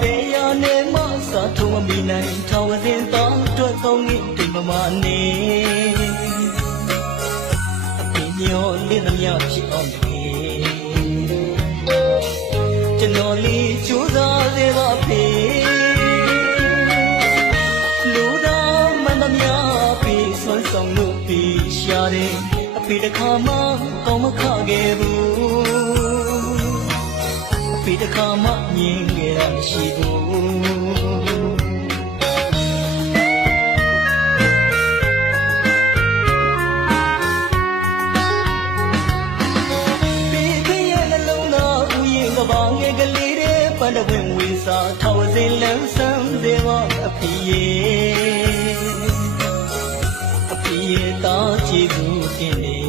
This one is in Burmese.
ပေရနဲ့မစားထုံးမမီနိုင်ထောင်စင်တော့တွေ့ကောင်းကြီးတိမ်မမနေအပင်ညောလင်းသမျှဖြစ်အောင်လေကျွန်တော်လေးကြိုးစားစေပါဖေလူတော်မှန်သမျှပြီးဆွမ်းဆောင်လို့ပြီးရှာတယ်အဖေတစ်ခါမှကောင်းမခခဲ့ဘူးအဖေတစ်ခါမှမြင်ခဲ့ရမရှိဘူးဘာငယ်ကလေးတဲ့ပန်းတဝင်းဝေစာထောင်စင်လန်းဆန်းစေပါအဖေရဲ့တာကြည့်ဘူးတင်နေ